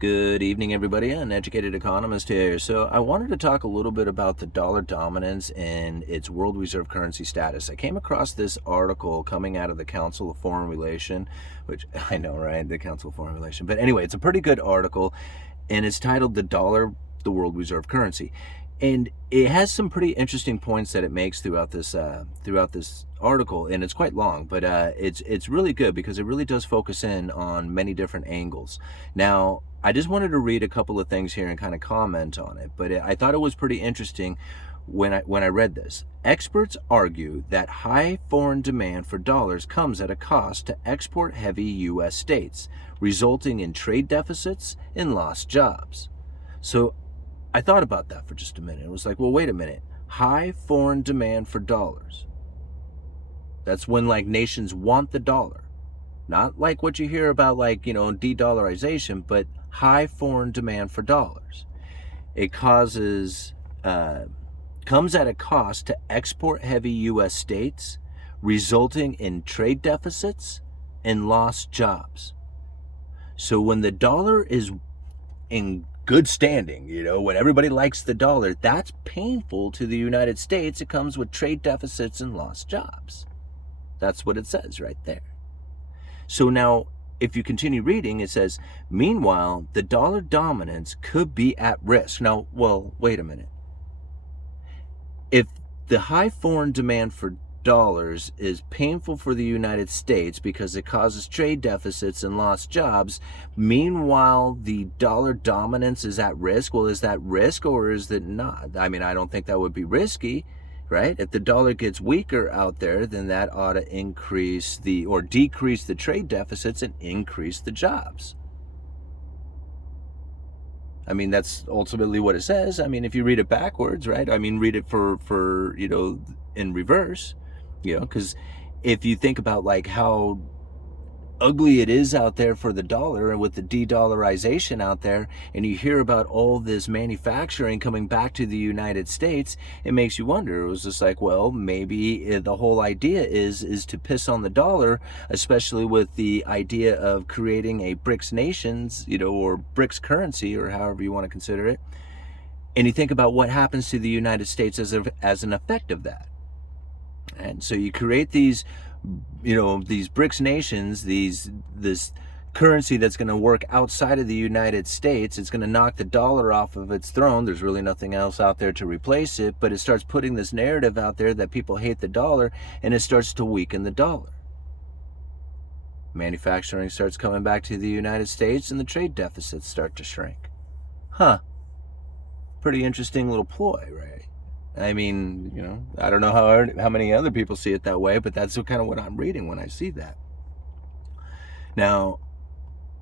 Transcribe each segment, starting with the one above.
Good evening, everybody. Uneducated Economist here. So I wanted to talk a little bit about the dollar dominance and its world reserve currency status. I came across this article coming out of the Council of Foreign Relations, which I know, right? The Council of Foreign Relations. But anyway, it's a pretty good article, and it's titled "The Dollar, the World Reserve Currency." And it has some pretty interesting points that it makes throughout this article, and it's quite long, but it's really good because it really does focus in on many different angles. Now, I just wanted to read a couple of things here and kind of comment on it, but I thought it was pretty interesting when I read this. Experts argue that high foreign demand for dollars comes at a cost to export-heavy U.S. states, resulting in trade deficits and lost jobs. So I thought about that for just a minute. It was like, well, wait a minute. High foreign demand for dollars. That's when like nations want the dollar. Not like what you hear about like, de-dollarization, but high foreign demand for dollars. It comes at a cost to export-heavy U.S. states, resulting in trade deficits and lost jobs. So when the dollar is in good standing, when everybody likes the dollar, that's painful to the United States. It comes with trade deficits and lost jobs. That's what it says right there. So now, if you continue reading, it says, meanwhile, the dollar dominance could be at risk. Now, well, wait a minute. If the high foreign demand for dollars is painful for the United States because it causes trade deficits and lost jobs, meanwhile, the dollar dominance is at risk. Well, is that risk or is it not? I mean, I don't think that would be risky, right? If the dollar gets weaker out there, then that ought to decrease the trade deficits and increase the jobs. I mean, that's ultimately what it says. I mean, if you read it backwards, right? I mean, read it for in reverse, because if you think about like how ugly it is out there for the dollar and with the de-dollarization out there, and you hear about all this manufacturing coming back to the United States, it makes you wonder. It was just like, well, maybe the whole idea is to piss on the dollar, especially with the idea of creating a BRICS nations, or BRICS currency, or however you want to consider it. And you think about what happens to the United States as an effect of that. And so you create these BRICS nations, this currency that's going to work outside of the United States. It's going to knock the dollar off of its throne. There's really nothing else out there to replace it, but it starts putting this narrative out there that people hate the dollar, and it starts to weaken the dollar. Manufacturing starts coming back to the United States, and the trade deficits start to shrink. Pretty interesting little ploy, right? I mean, I don't know how many other people see it that way, but that's kind of what I'm reading when I see that. Now,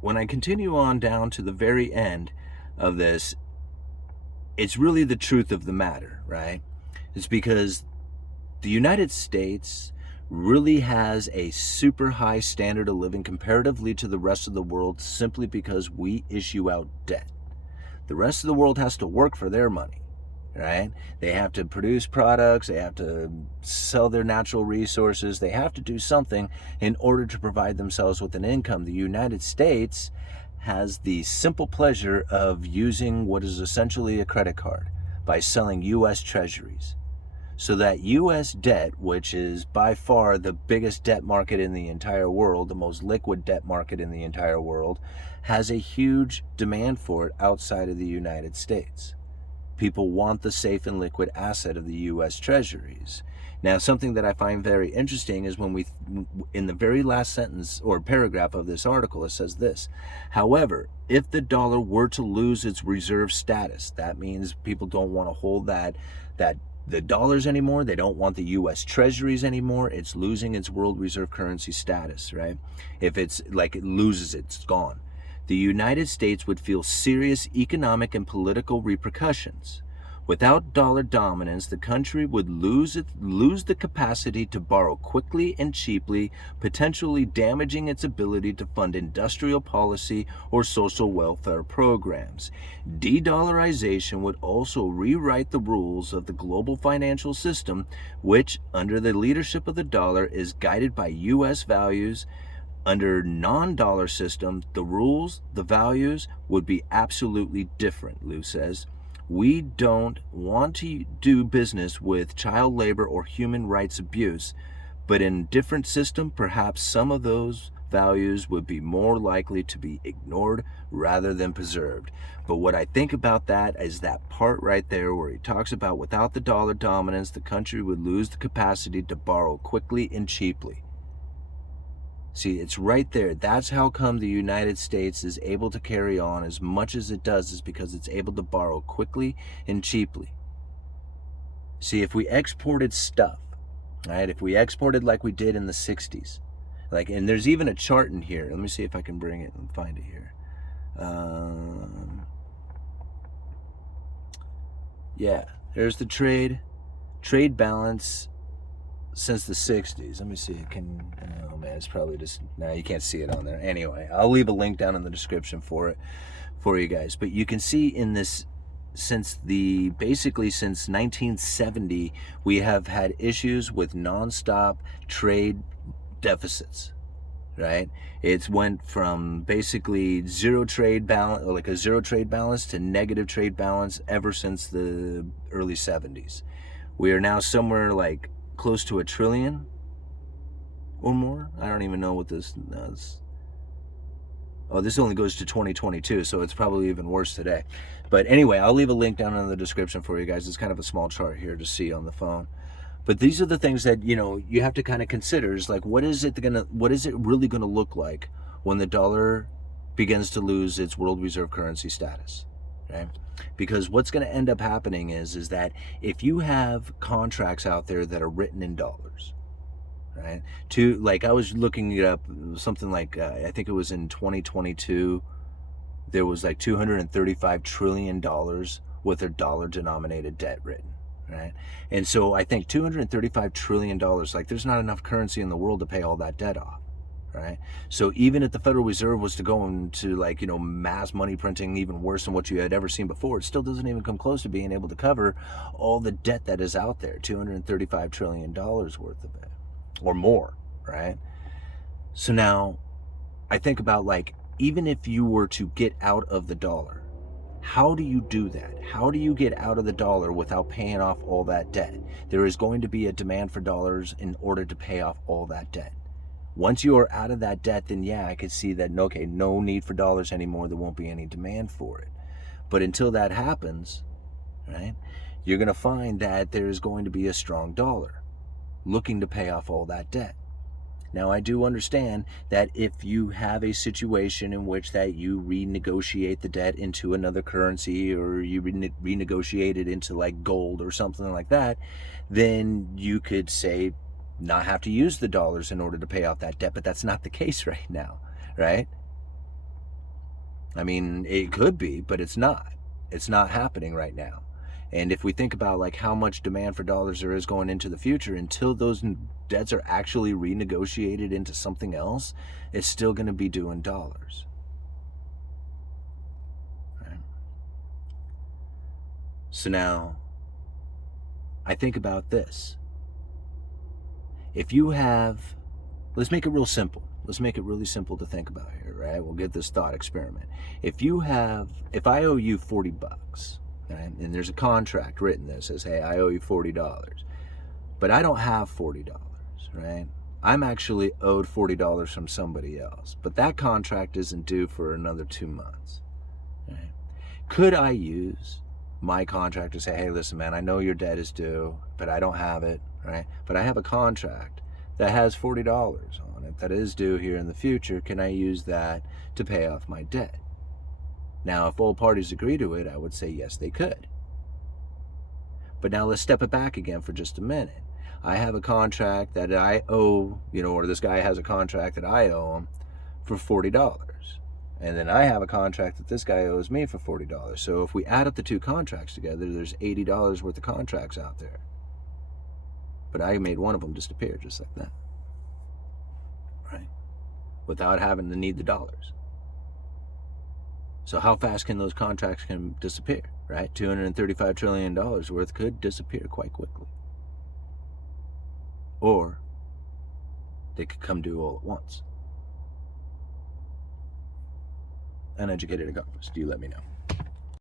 when I continue on down to the very end of this, it's really the truth of the matter, right? It's because the United States really has a super high standard of living comparatively to the rest of the world simply because we issue out debt. The rest of the world has to work for their money. Right? They have to produce products, they have to sell their natural resources, they have to do something in order to provide themselves with an income. The United States has the simple pleasure of using what is essentially a credit card by selling U.S. treasuries. So that U.S. debt, which is by far the biggest debt market in the entire world, the most liquid debt market in the entire world, has a huge demand for it outside of the United States. People want the safe and liquid asset of the U.S. treasuries. Now, something that I find very interesting is when in the very last sentence or paragraph of this article, it says this: however, if the dollar were to lose its reserve status, that means people don't want to hold the dollars anymore. They don't want the U.S. treasuries anymore. It's losing its world reserve currency status, right? If it's like it loses it, it's gone. The United States would feel serious economic and political repercussions. Without dollar dominance, the country would lose the capacity to borrow quickly and cheaply, potentially damaging its ability to fund industrial policy or social welfare programs. De-dollarization would also rewrite the rules of the global financial system, which, under the leadership of the dollar, is guided by U.S. values Under non-dollar system, the rules, the values would be absolutely different, Lou says. We don't want to do business with child labor or human rights abuse, but in a different system, perhaps some of those values would be more likely to be ignored rather than preserved. But what I think about that is that part right there where he talks about without the dollar dominance, the country would lose the capacity to borrow quickly and cheaply. See, it's right there. That's how come the United States is able to carry on as much as it does, is because it's able to borrow quickly and cheaply. See, if we exported stuff, right? If we exported like we did in the 60s, and there's even a chart in here. Let me see if I can bring it and find it here. Yeah, there's the trade balance since the 60s. Let me see. Oh man, it's probably just, no, you can't see it on there. Anyway, I'll leave a link down in the description for you guys. But you can see in this, basically since 1970, we have had issues with nonstop trade deficits, right? It's went from basically zero trade balance, like a zero trade balance, to negative trade balance ever since the early 70s. We are now somewhere like close to $1 trillion or more. I don't even know what this does. Oh, this only goes to 2022, so it's probably even worse today. But anyway, I'll leave a link down in the description for you guys. It's kind of a small chart here to see on the phone. But these are the things that, you have to kind of consider, is like, what is it really gonna look like when the dollar begins to lose its world reserve currency status, right? Because what's going to end up happening is that if you have contracts out there that are written in dollars, right? I was looking it up, something like, I think it was in 2022, there was like $235 trillion worth of dollar-denominated debt written, right? And so I think $235 trillion, there's not enough currency in the world to pay all that debt off. Right? So even if the Federal Reserve was to go into mass money printing, even worse than what you had ever seen before, it still doesn't even come close to being able to cover all the debt that is out there, $235 trillion worth of it, or more, right? So now I think about, even if you were to get out of the dollar, how do you do that? How do you get out of the dollar without paying off all that debt? There is going to be a demand for dollars in order to pay off all that debt. Once you are out of that debt, then yeah, I could see that, okay, no need for dollars anymore. There won't be any demand for it. But until that happens, right, you're going to find that there's going to be a strong dollar looking to pay off all that debt. Now, I do understand that if you have a situation in which that you renegotiate the debt into another currency, or you renegotiate it into like gold or something like that, then you could say, not have to use the dollars in order to pay off that debt. But that's not the case right now, right? I mean, it could be, but it's not. It's not happening right now. And if we think about how much demand for dollars there is going into the future, until those debts are actually renegotiated into something else, it's still going to be due in dollars. Right? So now, I think about this. If you have, let's make it real simple. Let's make it really simple to think about here, right? We'll get this thought experiment. If I owe you $40, right, and there's a contract written that says, hey, I owe you $40, but I don't have $40, right? I'm actually owed $40 from somebody else, but that contract isn't due for another 2 months, right? Could I use my contract to say, hey, listen, man, I know your debt is due, but I don't have it, right? But I have a contract that has $40 on it that is due here in the future. Can I use that to pay off my debt? Now, if all parties agree to it, I would say yes, they could. But now let's step it back again for just a minute. I have a contract that I owe, or this guy has a contract that I owe him for $40. And then I have a contract that this guy owes me for $40. So if we add up the two contracts together, there's $80 worth of contracts out there. But I made one of them disappear just like that, right? Without having to need the dollars. So how fast can those contracts disappear, right? $235 trillion worth could disappear quite quickly. Or they could come due all at once. Uneducated Economist. You let me know.